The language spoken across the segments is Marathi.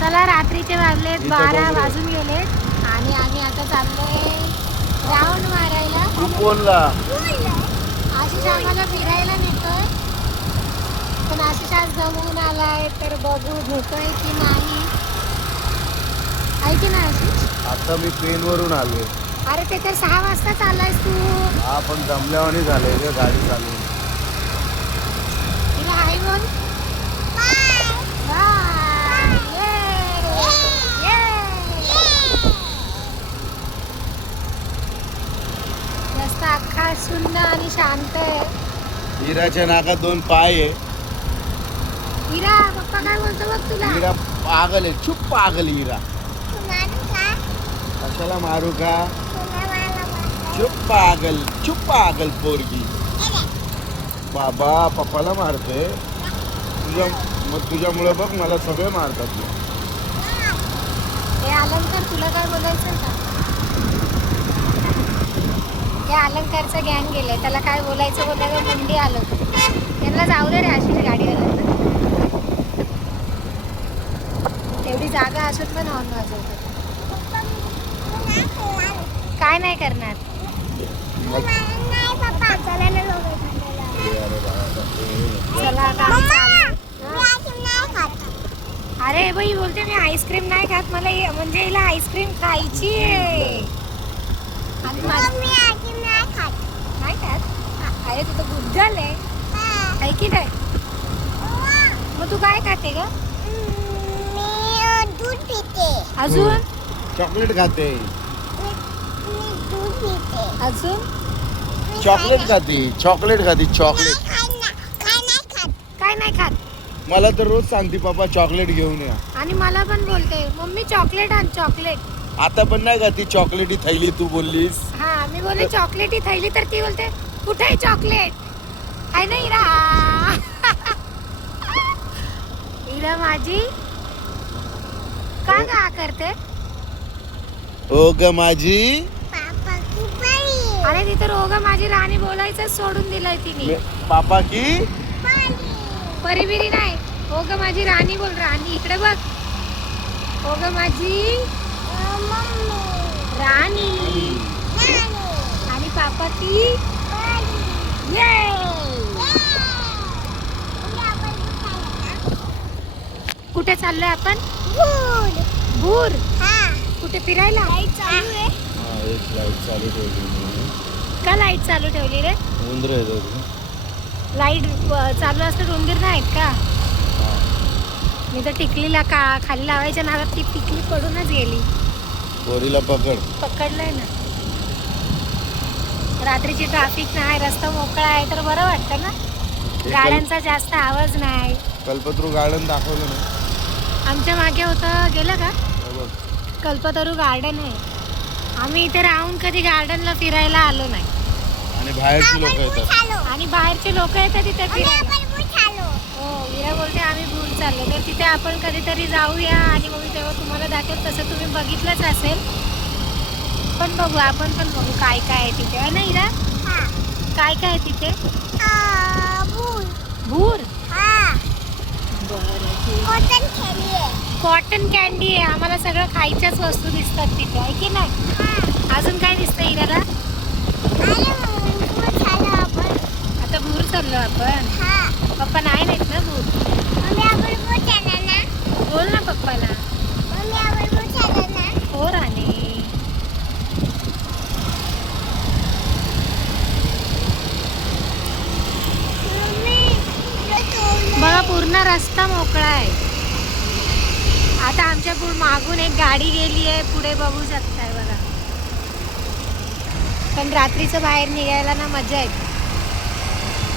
चला रात्रीचे वाजलेत 12 वाजून गेलेत आणि आम्ही आता चाललोय राऊंड मारायला. आशिष आम्हाला फिरायला नेतोय पण आशिष आज जमून आलाय तर बघू नेतोय की नाही. आहे की नाही आशिष? आता मी ट्रेन वरून आलोय. अरे ते तर 6 वाजता चाललायस तू. हा पण दमल्यावानी झालंय ग गाडी चालू. तिला हाय बोल. रस्ता अख्खा सुन्न आणि शांत आहे. हिराच्या नाकात 2 पाय आहे. हिरा पप्पा काय बोलतो बघ तुला. हिरा पागल आहे, चुप पागल हिरा. कशाला मारू का? चुप पागल पोरगी. बाबा पप्पाला मारते तुझ्यामुळे बघ मला सगळे मारतात. हे अलंकार तुला काय बोलायचं का? हे अलंकारचं गॅंग गेले त्याला काय बोलायचं बोलायचं मुंडी आलं. त्यांना जाऊ दे रे अशीच गाडीवर. एवढी जागा असून पण हॉर्न वाजवतात. काय नाही करणार. अरे बाई बोलते मी आईस्क्रीम नाही खात. मला म्हणजे हिला आईस्क्रीम खायची आहे. नाही खात. अरे तू तर गुद्गल आहे की नाही. मग तू काय खाते ग? दूध पिते. अजून चॉकलेट खाते. दूध पिते. अजून चॉकलेट खाते. चॉकलेट काय नाही खात. मला तर रोज सांगते पप्पा चॉकलेट घेऊन या. आणि मला पण बोलते मम्मी चॉकलेट आण चॉकलेट. आता पण नाही का ती चॉकलेटी थैली तू बोललीस. हा मी बोलले चॉकलेटी थैली तर ती बोलते कुठे आहे चॉकलेट. आहे ना हिरा. हिरा माझी का गा करते. ओ ग माझी. पापा की बडी. अरे तिथे रोग माझी राणी बोलायचं सोडून दिलंय तिने. पापा की परी बिरी नाही. हो ग माझी राणी बोल. राणी इकडे बघ. हो ग माझी राणी. आणि पापा की कुठे चाललोय आपण. भूर. कुठे फिरायला. लाईट चालू ठेवली. का लाईट चालू ठेवली रे. उंदर येतो. लाईट चालू असतं उंदीर नाहीत का. मी तर टिकलीला का खाली लावायच्या नावात ती टिकली पडूनच गेली. पोरीला पकडलंय ना. रात्रीची ट्रॅफिक नाही रस्ता मोकळा आहे तर बरं वाटतं ना. गाड्यांचा जास्त आवाज नाही. कल्पतरू गार्डन दाखवलं ना आमच्या मागे होतं. गेलं का. कल्पतरू गार्डन आहे. आम्ही इथे राहून कधी गार्डनला फिरायला आलो नाही. आणि बाहेरची लोक येतात. आणि बाहेरचे लोक येतात तिथे फिरायला. हो हिरा बोलते आम्ही भूर चाललो तर तिथे आपण कधीतरी जाऊया. आणि मग मी तेव्हा तुम्हाला दाखवत तसं तुम्ही बघितलंच असेल. पण बघू आपण पण बघू काय काय आहे तिथे. आहे ना हिरा. काय काय आहे तिथे. भूर. कॉटन कॅन्डी आहे. आम्हाला सगळं खायच्याच वस्तू दिसतात तिथे. आहे की नाही. अजून काय दिसतं हिराला. आता भूर चाललो आपण. पप्पा नाही नाहीत ना भूर. बोल ना पप्पाला. हो राणे. बघा पूर्ण रस्ता मोकळा आहे. आता आमच्या मागून एक गाडी गेली आहे. पुढे बघू शकताय बघा. पण रात्रीचं बाहेर निघायला ना मजा येते.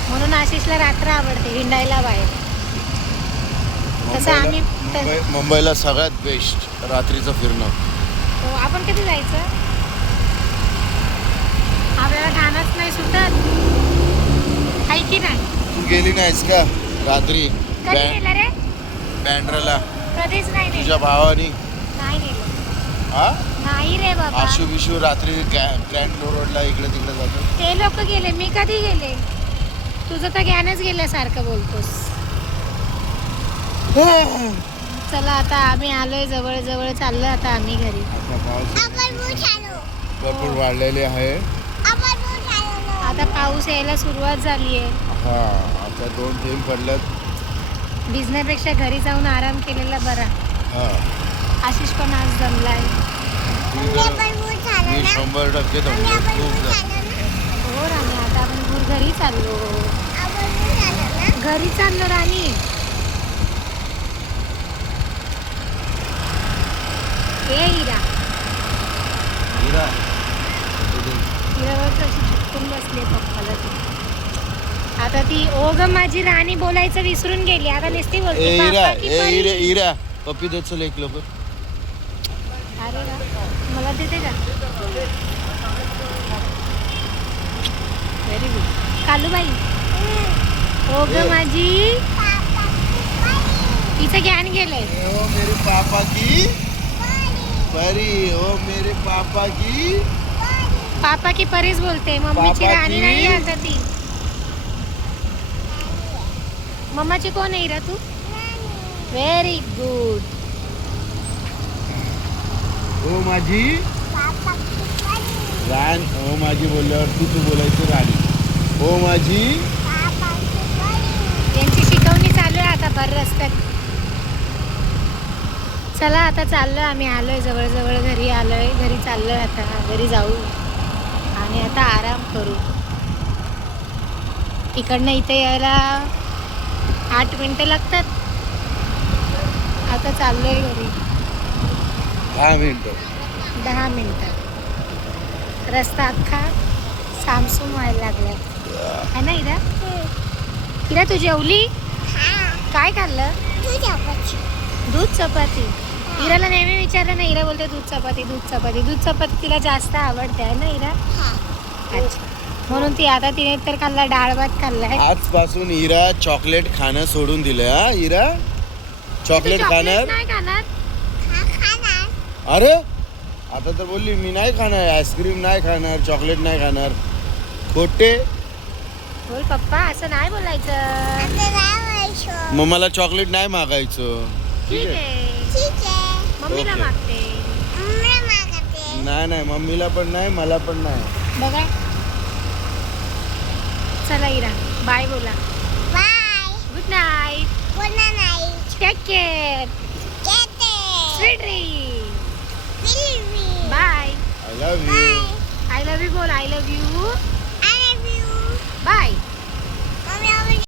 म्हणून आशिषला रात्र आवडते हिंडायला बाहेर. तसं आम्ही मुंबईला सगळ्यात बेस्ट रात्रीचं फिरणं. हो आपण कधी जायचं. आपल्याला ठाणच नाही सुटत. आहे की नाही. तू गेली नाहीस का रात्री कधी गेलं रे. बँड्राला. कधीच नाही तुझ्या भावानी नाही गेलं. हा नाही रे बाबा. आशू बिशू रात्री ग्रँड रोडला इकडे तिकडे जातो. ते लोक गेले मी कधी गेले. तुझं तर ज्ञानच गेल्यासारखं बोलतोस. चला आता आम्ही आलोय जवळ जवळ चाललो आता आम्ही घरी. आता पाऊस आपण भूत आलो. भरपूर वाढलेले आहे. आपण भूत आलो. आता पाऊस यायला सुरुवात झाली आहे. हा आता 2 थेंब पडल्यात. भिजण्यापेक्षा घरी जाऊन आराम केलेला बरा. हा आशिष पण आज जमलाय. मम्मी आपण भूत आलो मी ना. 100% मम्मी दमलो आपण खूप भूत जास्त. आलो ना. हो राणी आता आपण घरी चाललो. आपण भूत आलो ना. घरी चाललो राणी. ए इरा हिरा हिरावर कशी चिपकून बसली पप्पाला ती. आता ती ओ ग माझी राणी बोलायचं विसरून गेली. आता नुसती ए बोलते हिरा पापा की ए परी. हिरा हिरा पप्पी देत चल एक लवकर. अरे वा, मला देते का? Very good. कालूबाई ओ ग माझी पापा की परी. तिचं ज्ञान गेलंय. ओ मेरे पापा की परी. ओ मेरे पापा की पापा की परीच बोलते. मम्मीची पापा राणी की? नाही आता ती. मम्माची कोण आहे रा तू? Very good. ओ माझी पापा की परी. रान. ओ माझी बोलल्यावर तू बोलायचं राणी. ओ माझी पापा की परी. यांची शिकवणी चालू आहे आता भर रस्त्यात. चला आता चाललोय आम्ही. आलोय जवळ जवळ घरी आलोय. घरी चाललोय आता. घरी जाऊ आणि आता आराम करू. इकडनं इथे यायला 8 मिनिटं लागतात. आता चाललोय घरी. 10 मिनिटं. 10 मिनिटं. रस्ता अख्खा सामसूम व्हायला लागलाय है ना इरा? इरा तू जेवली? हा. काय खाल्लं? तुझ्या परी. दूध चपाती. इराला नेहमी विचारलं ना, इरा बोलते दूध चपाती दूध चपाती. दूध चपाती तिला जास्त आवडते आहे ना इरा? हा. अच्छा. म्हणून ती आता तिने तर खाल्ला डाळ भात खाल्लाय. आजपासून हिरा चॉकलेट खाणं सोडून दिलं. हा हिरा चॉकलेट तू खाणार. नाही खाणार? हा खाणार. अरे आता तर बोलली मी नाही खाणार. आईस्क्रीम नाही खाणार. चॉकलेट नाही खाणार. खोटे. बोल पप्पा असं नाही बोलायचं. आता राहायचं. मग मला चॉकलेट नाही मागायचं. ठीक आहे. ठीक आहे. मम्मीला ओके. मागते. मम्मी मागते. नाही नाही मम्मीला पण नाही मला पण नाही. बघा. चला इरा बाय बोला. बाय. Good night. पुन्हा नाही. Take care. येते. Sweet dream. बिलबी. Bye. I love you. Bye. I love you बोल. I love you. I love you. Bye.